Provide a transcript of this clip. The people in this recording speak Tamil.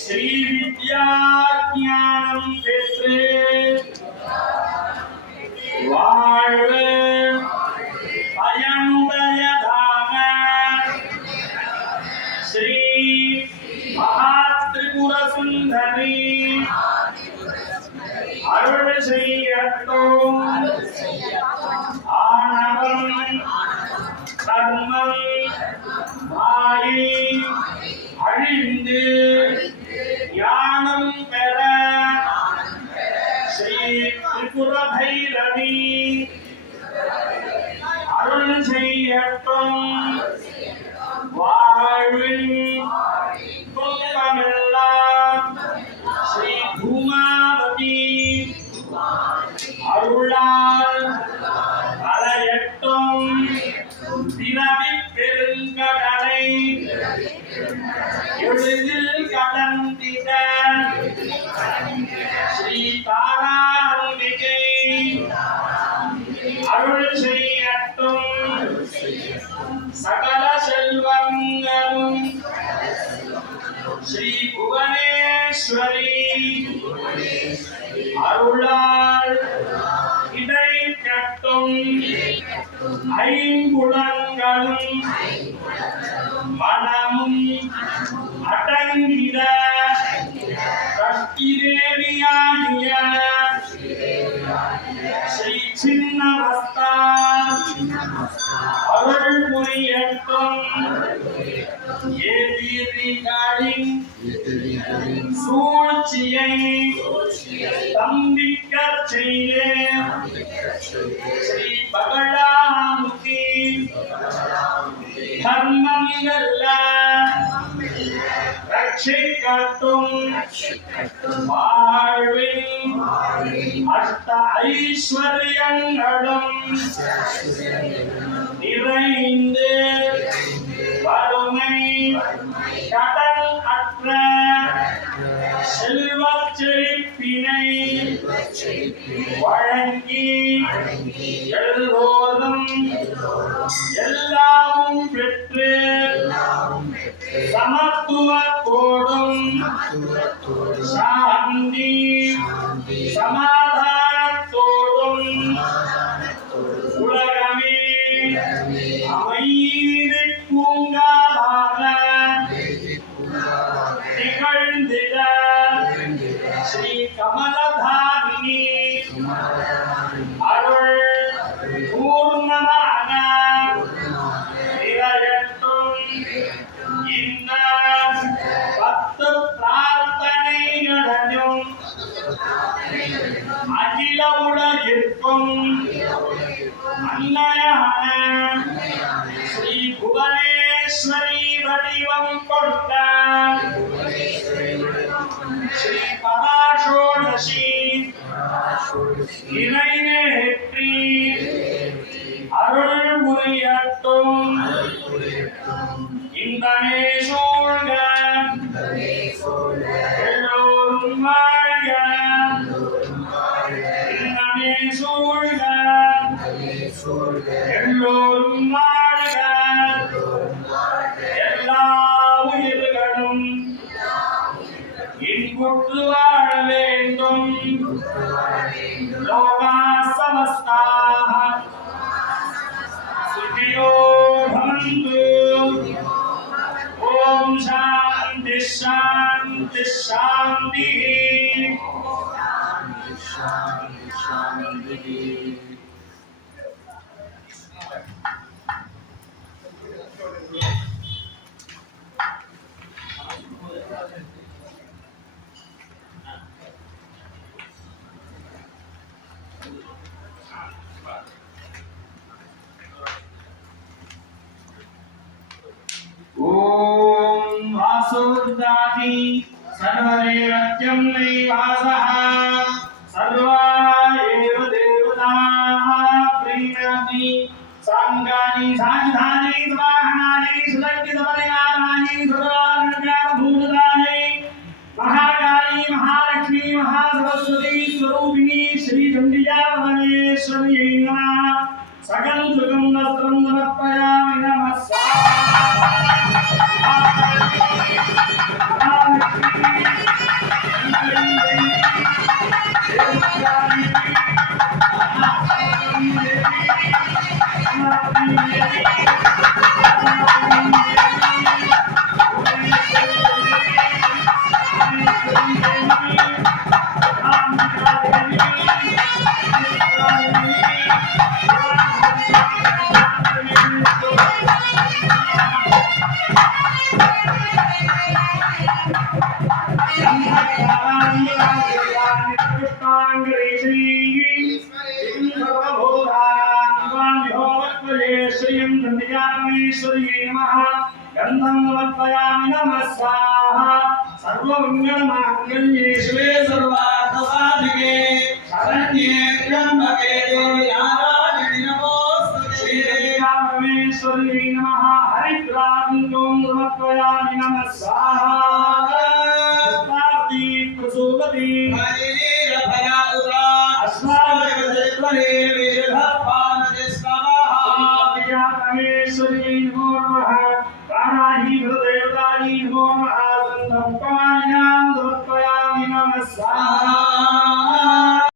ஸ்ரீ வித்யா ஞானம் பெற்று வாழ்வு பயனுடையதாக ஸ்ரீ மகாத்ரிபுர சுந்தரி அருள் செய்யட்டும். ஆணவம் கர்மம் மாயை அழிந்து ஞானம் பெற ஸ்ரீ திரிபுர பைரவி அருள் செய்யட்டும். வாழ்வின் துன்பமெல்லாம் ஸ்ரீ பூமாவதி அருளால் களையட்டும். பிறவி பெருங்கடலை எளிதில் கடந்திட ஸ்ரீ தாராம்பிகை அருள் செய்யட்டும். சகல செல்வங்களும் ஸ்ரீ புவனேஸ்வரி அருளால் கிடைக்கட்டும். ஐம்புலன்களும் மனமும் அடங்கிட கஷ்டிதேவியாகிய ஸ்ரீ சின்னமஸ்தா அருள் புரியட்டும். எதிரிகளின் சூழ்ச்சியை தம்பிக்கச் செய்ய ஸ்ரீ பகலாமுகி தர்மம் ரட்சிக்கட்டும். வாழ்வின் அஷ்ட ஐஸ்வர்யங்களும் நிறைந்து வறுமை கடன் அற்ற செல்வச் செழிப்பினை வழங்கி எல்லோரும் எல்லாமும் பெற்று சமத்துவத்தோடும் சாந்தி சமாதானத்தோடும் உலகமே அமைதி பூங்காவாக திகழ்ந்திட ஸ்ரீ கமலதாரிணி அருள் பூர்ணமாக நிறையட்டும். இந்த 10 பிரார்த்தனைகளையும் அகில உலகிற்கும் அன்னையான ஸ்ரீ புவனேஸ்வரி வடிவம் கொண்ட ஸ்ரீ பராசோடசி நிறைவேற்றி அருள் புரியட்டும். இந்தனே சூழ்க எல்லோரும் வாழ்க. இந்தனே சூழ்க எல்லோரும் வாழ்க. எல்லா உயிர்களும் இன்புற்று வாழ வேண்டும். லோகா சமஸ்தாः சுகினோ பவந்து. ஓம் சாந்தி சாந்தி சாந்தி. ओम वासुदाति सर्वदेवत्यं नैवासः सर्वा एव देवताः प्रीणाति सांगानि साधानि स्वाहानि सुलक्षितमनयानि सुरानज्ञानभूतानि महाकाली महालक्ष्मी महासरस्वती स्वरूपिणी श्री चंडिका परमेश्वरी नमः। सकल सुगम वस्त्रं समर्पयामि नमः। सर्वमङ्गलमाङ्गल्ये शिवे सर्वार्थसाधिके शरण्ये त्र्यम्बके देवी नारायणि नमोस्तुते परमेश्वर्यै नमः हरिद्राकुञ्जं समर्पयामि नमः स्वाहा पार्वती प्रसूपति हरिरभया उदा अस्मादेवतेश्वरे वीरभवानते स्वाहा परमेश्वर्यै नमो नमः वाराही भृदेवतायै नमो नमः सन्दं पमान्यां समर्पयामि नमः स्वाहा